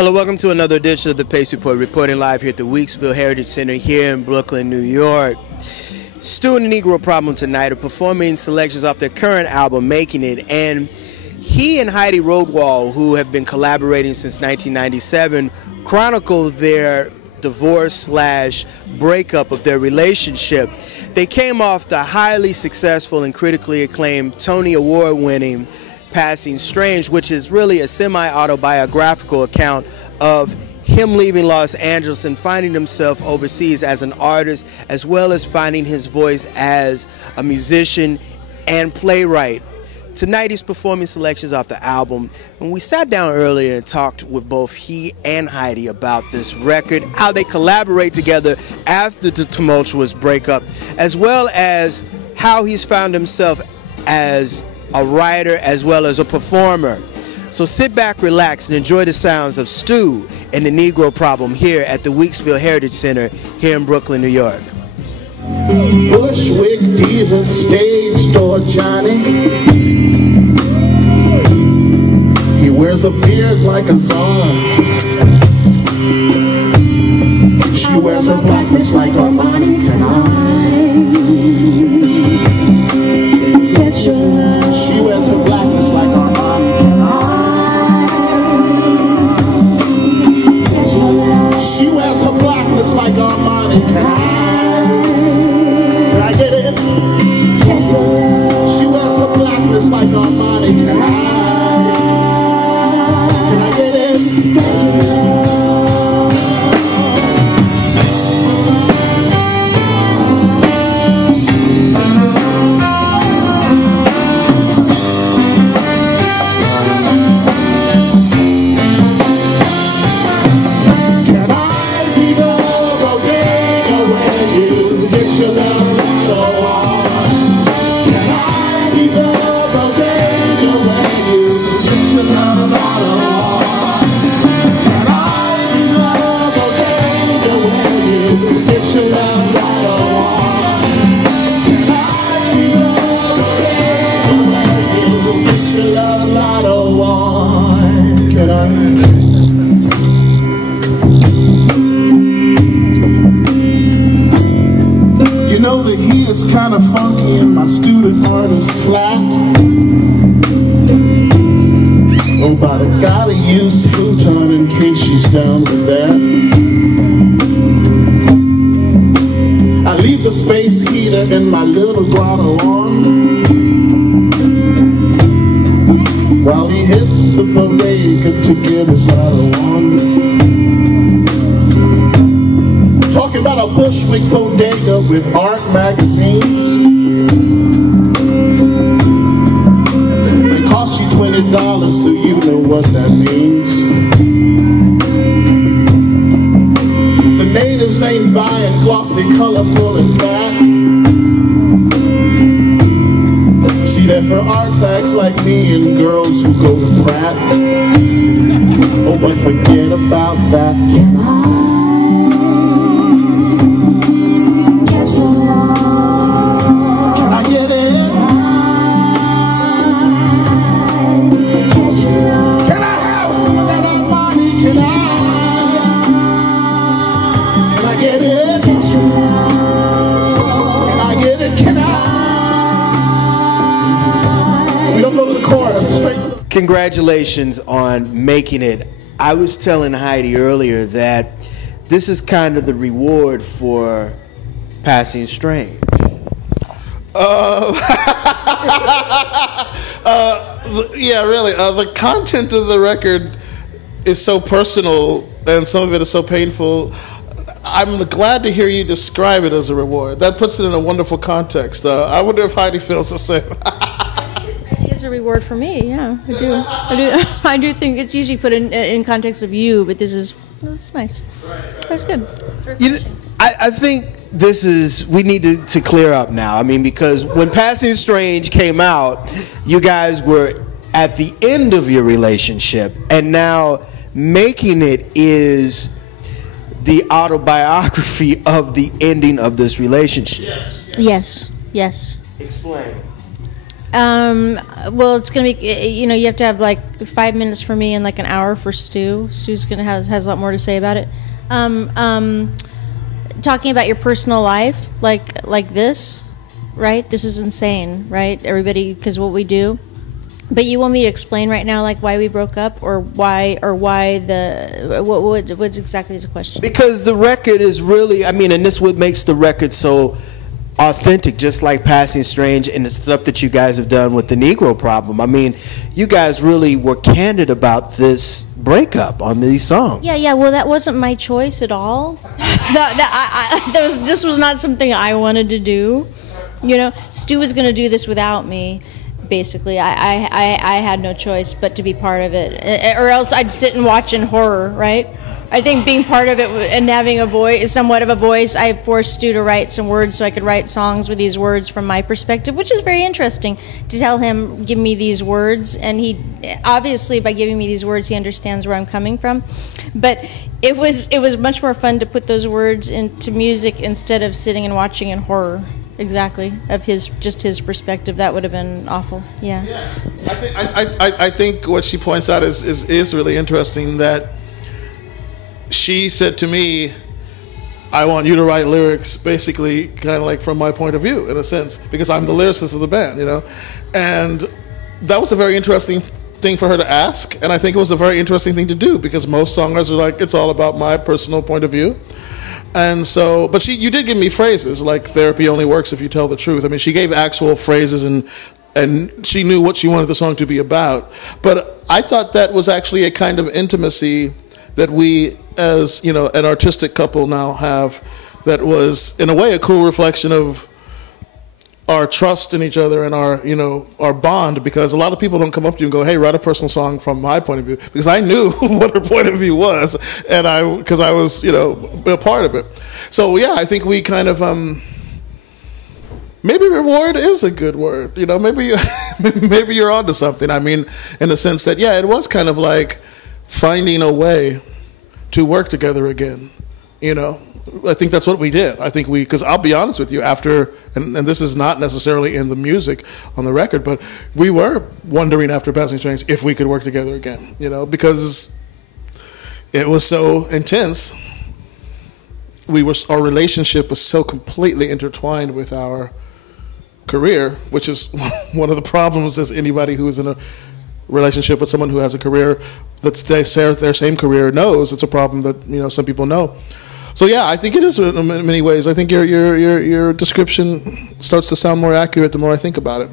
Hello, welcome to another edition of the Pace Report, reporting live here at the Weeksville Heritage Center here in Brooklyn, New York. Stu and the Negro Problem tonight are performing selections off their current album, Making It, and he and Heidi Rodewald, who have been collaborating since 1997, chronicle their divorce/breakup of their relationship. They came off the highly successful and critically acclaimed Tony Award-winning Passing Strange, which is really a semi-autobiographical account of him leaving Los Angeles and finding himself overseas as an artist, as well as finding his voice as a musician and playwright. Tonight he's performing selections off the album, and we sat down earlier and talked with both he and Heidi about this record, how they collaborate together after the tumultuous breakup, as well as how he's found himself as a writer as well as a performer. So sit back, relax, and enjoy the sounds of Stu and the Negro Problem here at the Weeksville Heritage Center here in Brooklyn, New York. Bushwick Diva stage door Johnny. He wears a beard like a czar. She wears her blackness like Armani. Can I get your? She wears her blackness like Armani. Can I get your love? She wears her blackness like Armani. Can I get it? Get your love. She wears her blackness like Armani. Can I get it? Get your love. You know the heat is kind of funky in my student artist flat. Oh, but I gotta use futon in case she's down with that. I leave the space heater in my little grotto on, while he hits the bodega to get his lotto on. Talking about a Bushwick bodega with art magazines. They cost you $20, so you know what that means. The natives ain't buying glossy, colorful, and fat. See, they're for artifacts like me and girls who go to Pratt. Oh, but forget about that. Congratulations on Making It. I was telling Heidi earlier that this is kind of the reward for Passing Strange. Yeah, really. The content of the record is so personal, and some of it is so painful. I'm glad to hear you describe it as a reward. That puts it in a wonderful context. I wonder if Heidi feels the same. It's a reward for me, yeah, I do. I do think it's usually put in context of you, but this is nice. That's good. It's I think this is, we need to clear up now. I mean, because when Passing Strange came out, you guys were at the end of your relationship, and now Making It is the autobiography of the ending of this relationship. Yes, yes. Explain. Well, it's gonna be, you have to have like 5 minutes for me and like an hour for Stu. Stu's gonna has a lot more to say about it. Talking about your personal life, like this, right? This is insane, right? Everybody, because what we do. But you want me to explain right now, like why we broke up, or why what exactly is the question? Because the record is really, and this is what makes the record so authentic, just like Passing Strange and the stuff that you guys have done with the Negro Problem. You guys really were candid about this breakup on these songs. Yeah. Well, that wasn't my choice at all. This was not something I wanted to do. Stu was going to do this without me. Basically, I had no choice but to be part of it, or else I'd sit and watch in horror, right? I think being part of it and having a voice, somewhat of a voice, I forced Stu to write some words so I could write songs with these words from my perspective, which is very interesting to tell him, give me these words, and he, obviously by giving me these words, he understands where I'm coming from. But it was much more fun to put those words into music instead of sitting and watching in horror. Exactly, of his perspective. That would have been awful. Yeah. I think what she points out is really interesting, that she said to me, I want you to write lyrics basically kind of like from my point of view, in a sense, because I'm the lyricist of the band, and that was a very interesting thing for her to ask, and I think it was a very interesting thing to do, because most songwriters are like, it's all about my personal point of view. And so, but you did give me phrases like therapy only works if you tell the truth. She gave actual phrases, and she knew what she wanted the song to be about. But I thought that was actually a kind of intimacy that we, as an artistic couple now have, that was in a way a cool reflection of our trust in each other and our bond, because a lot of people don't come up to you and go, hey, write a personal song from my point of view, because I knew what her point of view was, and because I was a part of it. So yeah, I think we kind of maybe reward is a good word, maybe maybe you're onto something. In the sense that, yeah, it was kind of like finding a way to work together again, I think that's what we did. I think because I'll be honest with you, after, and this is not necessarily in the music on the record, but we were wondering after Passing Strange if we could work together again, because it was so intense. Our relationship was so completely intertwined with our career, which is one of the problems as anybody who is in a relationship with someone who has a career that's their same career knows. It's a problem that some people know. So yeah, I think it is in many ways. I think your description starts to sound more accurate the more I think about it.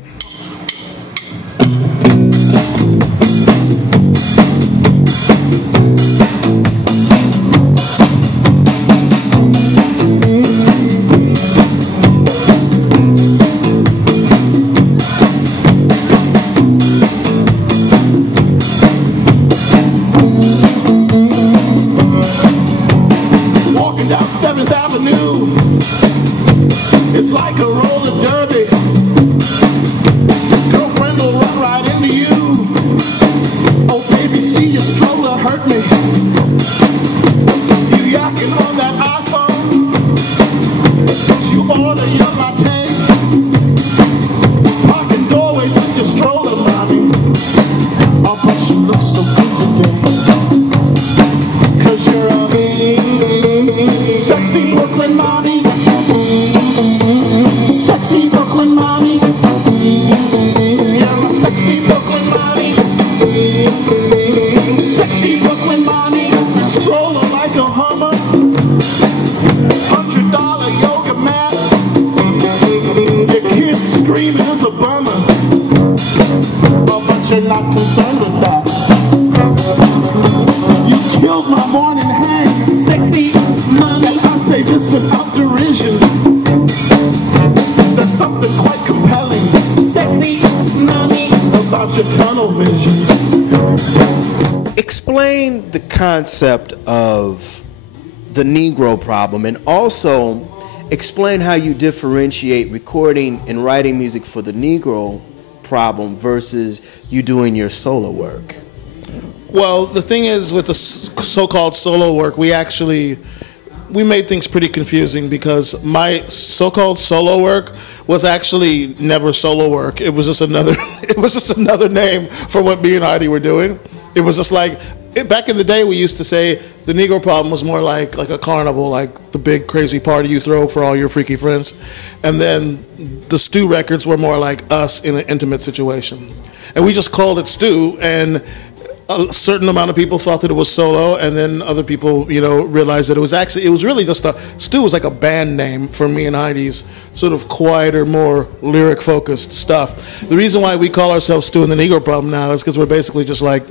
Explain the concept of the Negro Problem, and also explain how you differentiate recording and writing music for the Negro Problem versus you doing your solo work. Well, the thing is, with the so-called solo work, we actually we made things pretty confusing because my so-called solo work was actually never solo work. It was just another name for what me and Heidi were doing. It was just like, back in the day we used to say the Negro Problem was more like a carnival, like the big crazy party you throw for all your freaky friends. And then the Stew records were more like us in an intimate situation. And we just called it Stew, and a certain amount of people thought that it was solo, and then other people, you know, realized that it was really just Stew was like a band name for me and Heidi's sort of quieter, more lyric-focused stuff. The reason why we call ourselves Stew and the Negro Problem now is because we're basically just like,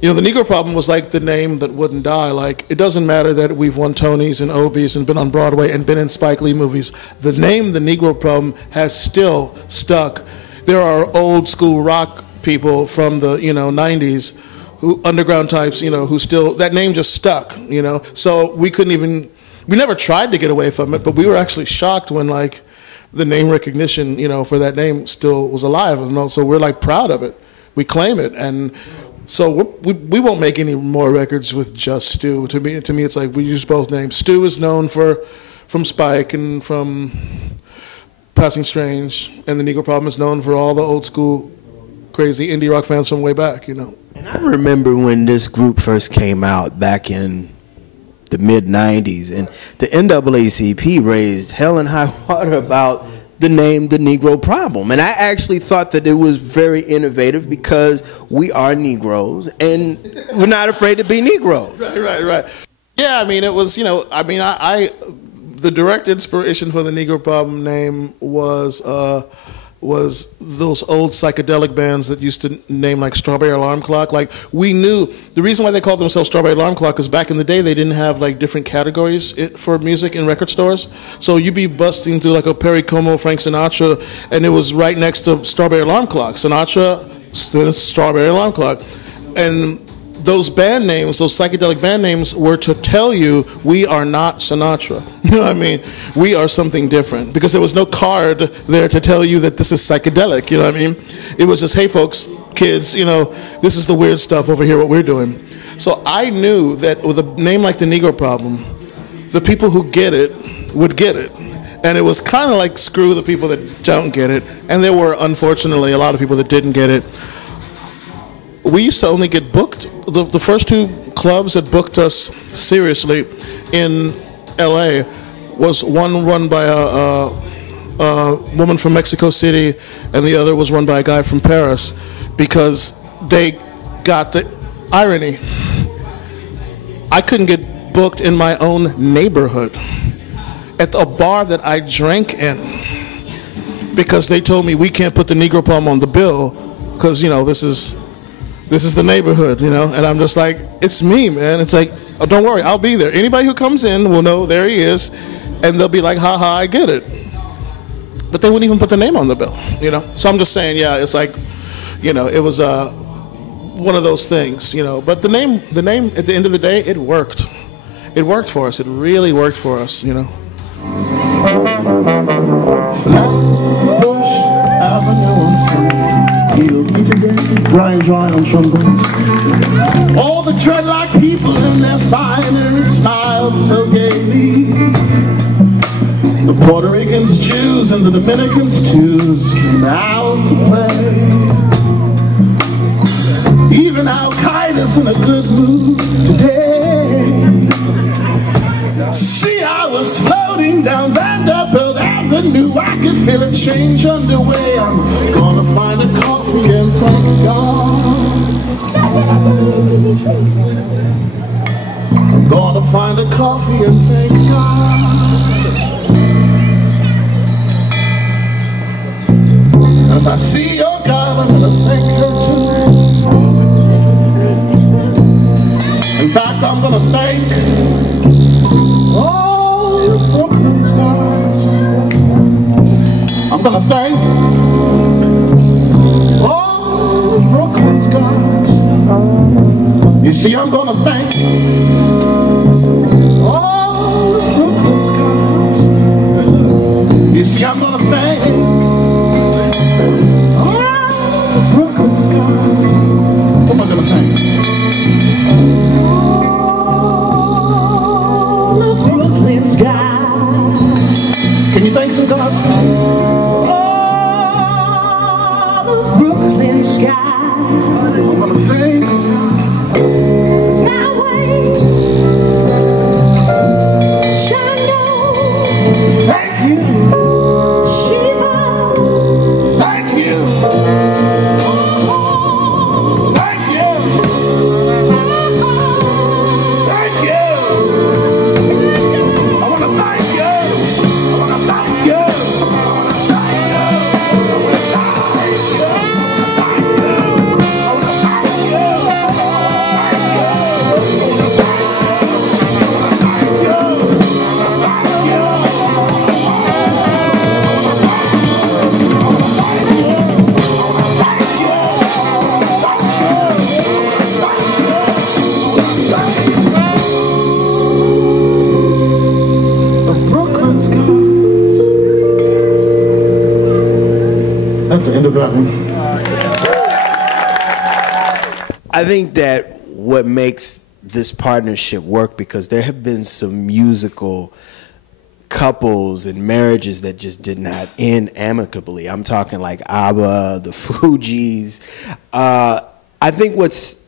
you know, the Negro Problem was like the name that wouldn't die. Like, it doesn't matter that we've won Tonys and Obies and been on Broadway and been in Spike Lee movies. The name the Negro Problem has still stuck. There are old school rock people from the, you know, 90s, who underground types, you know, who still, that name just stuck, you know. So we never tried to get away from it, but we were actually shocked when, like, the name recognition, you know, for that name still was alive. You know? So we're like proud of it. We claim it, and so we won't make any more records with just Stew. To me, it's like we use both names. Stew is known from Spike and from Passing Strange, and the Negro Problem is known for all the old school crazy indie rock fans from way back, you know. And I remember when this group first came out back in the mid-90s, and the NAACP raised hell and high water about the name The Negro Problem. And I actually thought that it was very innovative because we are Negroes, and we're not afraid to be Negroes. Right. Yeah, I mean, it was, you know, I mean, the direct inspiration for the Negro Problem name was those old psychedelic bands that used to name like Strawberry Alarm Clock. Like, we knew the reason why they called themselves Strawberry Alarm Clock is back in the day they didn't have like different categories for music in record stores. So you'd be busting through like a Perry Como, Frank Sinatra, and it was right next to Strawberry Alarm Clock. Sinatra, then Strawberry Alarm Clock. And those band names, those psychedelic band names, were to tell you we are not Sinatra. You know what I mean? We are something different, because there was no card there to tell you that this is psychedelic. You know what I mean? It was just, hey folks, kids, you know, this is the weird stuff over here, what we're doing. So I knew that with a name like the Negro Problem, the people who get it would get it. And it was kind of like, screw the people that don't get it. And there were, unfortunately, a lot of people that didn't get it. We used to only get booked. The first two clubs that booked us seriously in LA was one run by a woman from Mexico City, and the other was run by a guy from Paris, because they got the irony. I couldn't get booked in my own neighborhood at a bar that I drank in, because they told me we can't put the Negro Problem on the bill because, you know, this is the neighborhood, you know. And I'm just like, it's me, man. It's like, oh, don't worry, I'll be there. Anybody who comes in will know there he is, and they'll be like, ha ha, I get it. But they wouldn't even put the name on the bill, you know. So I'm just saying, yeah, it's like, you know, it was one of those things, you know. But the name at the end of the day, it worked. It worked for us. It really worked for us, you know. Flatbush Avenue, Brian Joy on trombone. All the dreadlock people in their finery smiled so gaily. The Puerto Ricans, Jews, and the Dominicans too came out to play. Even Al-Qaeda's in a good mood today. See, I was floating down Vanderbilt Avenue. I could feel a change underway. I'm gonna find a coffee and thank God. I'm gonna find a coffee and thank God. And if I see your girl, I'm gonna thank her too. In fact, I'm gonna thank all the Brooklyn stars. I'm gonna thank all the Brooklyn stars. You see, I'm gonna thank all the Brooklyn stars. You see, I'm gonna thank all the Brooklyn stars. What am I gonna thank? All the starts falling. Oh, the Brooklyn sky. I'm gonna think. Now wait. Shadow. Thank you. Shiva. Thank you. Thank you. Thank you. I want to thank you. I want to thank you. I want to thank you. I want to thank you. Thank you. I want to thank you. Thank you. I want to thank you. Thank you. Brooklyn skies. That's the end of that one. I think that what makes this partnership work, because there have been some musical couples and marriages that just did not end amicably. I'm talking like ABBA, the Fugees. I think what's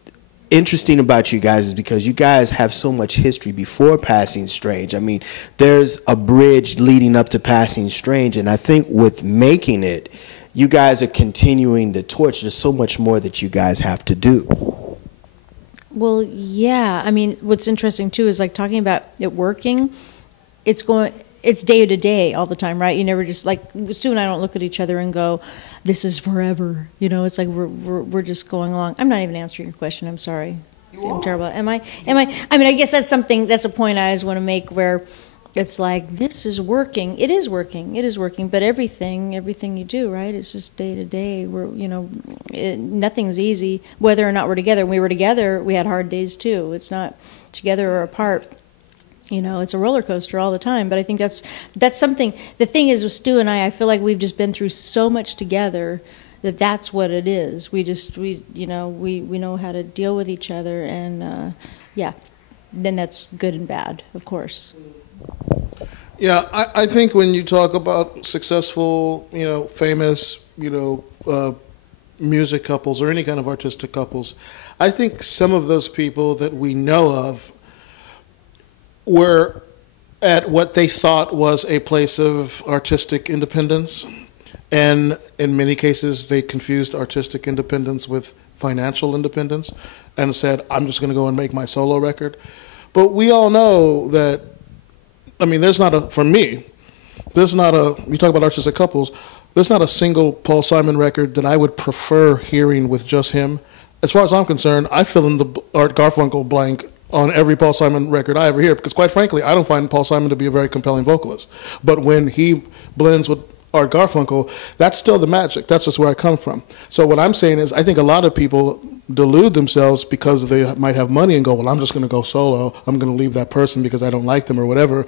interesting about you guys is because you guys have so much history before Passing Strange. I mean, there's a bridge leading up to Passing Strange, and I think with making it, you guys are continuing the torch. There's so much more that you guys have to do. Well, yeah. I mean, what's interesting too is like talking about it working. It's day to day all the time, right? You never just like Stu and I don't look at each other and go, "This is forever." You know, it's like we're just going along. I'm not even answering your question. I'm sorry. I'm terrible. Am I? I mean, I guess that's something. That's a point I always want to make where it's like this is working. It is working. It is working. But everything you do, right? It's just day to day. Nothing's easy. Whether or not we're together. When we were together, we had hard days too. It's not together or apart. You know, it's a roller coaster all the time. But I think that's something. The thing is with Stu and I feel like we've just been through so much together that's what it is. We know how to deal with each other, and then that's good and bad, of course. Yeah, I think when you talk about successful, famous, music couples or any kind of artistic couples, I think some of those people that we know of were at what they thought was a place of artistic independence. And in many cases, they confused artistic independence with financial independence and said, I'm just going to go and make my solo record. But we all know that, you talk about artistic couples, there's not a single Paul Simon record that I would prefer hearing with just him. As far as I'm concerned, I fill in the Art Garfunkel blank on every Paul Simon record I ever hear, because quite frankly, I don't find Paul Simon to be a very compelling vocalist. But when he blends with Art Garfunkel, that's still the magic. That's just where I come from. So what I'm saying is I think a lot of people delude themselves because they might have money and go, well, I'm just going to go solo. I'm going to leave that person because I don't like them or whatever.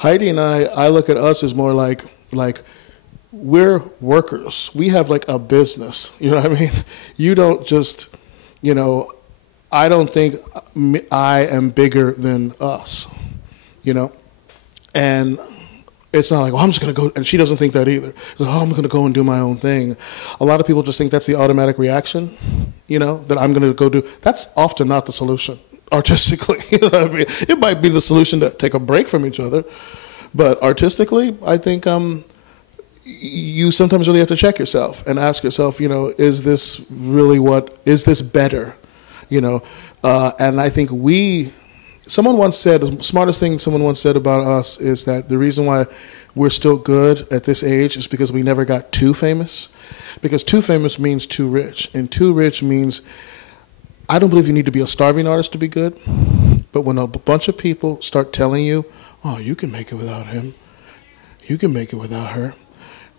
Heidi and I look at us as more like we're workers. We have like a business. You know what I mean? You don't just, I don't think I am bigger than us, and it's not like, I'm just going to go, and she doesn't think that either. It's like, I'm going to go and do my own thing. A lot of people just think that's the automatic reaction, that I'm going to go do. That's often not the solution, artistically. You know what I mean? It might be the solution to take a break from each other, but artistically, I think you sometimes really have to check yourself and ask yourself, is this better? And I think someone once said, the smartest thing someone once said about us is that the reason why we're still good at this age is because we never got too famous. Because too famous means too rich. And too rich means, I don't believe you need to be a starving artist to be good. But when a bunch of people start telling you, oh, you can make it without him. You can make it without her.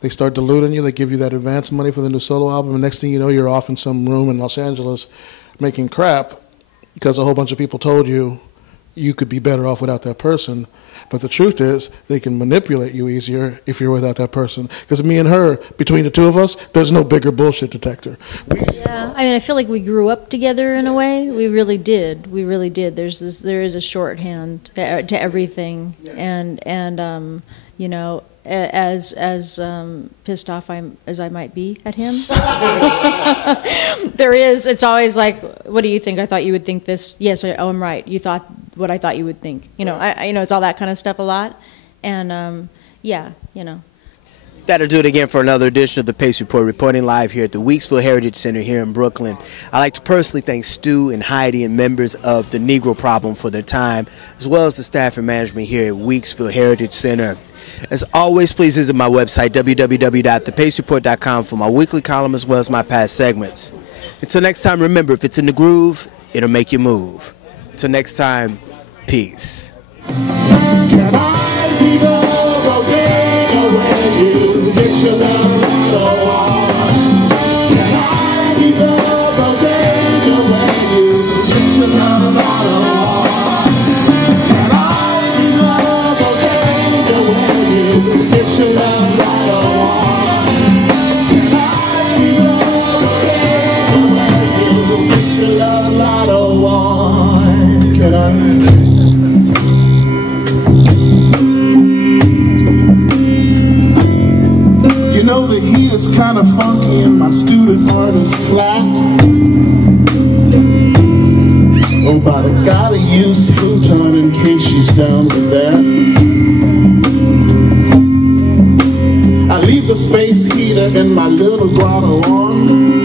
They start deluding you. They give you that advance money for the new solo album. And next thing you know, you're off in some room in Los Angeles making crap because a whole bunch of people told you you could be better off without that person. But the truth is, they can manipulate you easier if you're without that person. Because me and her, between the two of us, there's no bigger bullshit detector. Yeah, I feel like we grew up together in a way. We really did. We really did. There is a shorthand to everything, and as pissed off as I might be at him. It's always like, what do you think? I thought you would think this. Yes, I'm right. You thought what I thought you would think. It's all that kind of stuff a lot. And That'll do it again for another edition of the Pace Report, reporting live here at the Weeksville Heritage Center here in Brooklyn. I'd like to personally thank Stu and Heidi and members of the Negro Problem for their time, as well as the staff and management here at Weeksville Heritage Center. As always, please visit my website, www.thepacereport.com, for my weekly column as well as my past segments. Until next time, remember, if it's in the groove, it'll make you move. Until next time, peace. Can I be the bodega where you get your love right on? Can I be the bodega where you get your love right on? Can I be the bodega where you get your love right on? Can I be the bodega where you get your love right on? Can I? The heat is kind of funky in my student artist flat. Oh, but I gotta use the futon in case she's down with that. I leave the space heater in my little grotto on.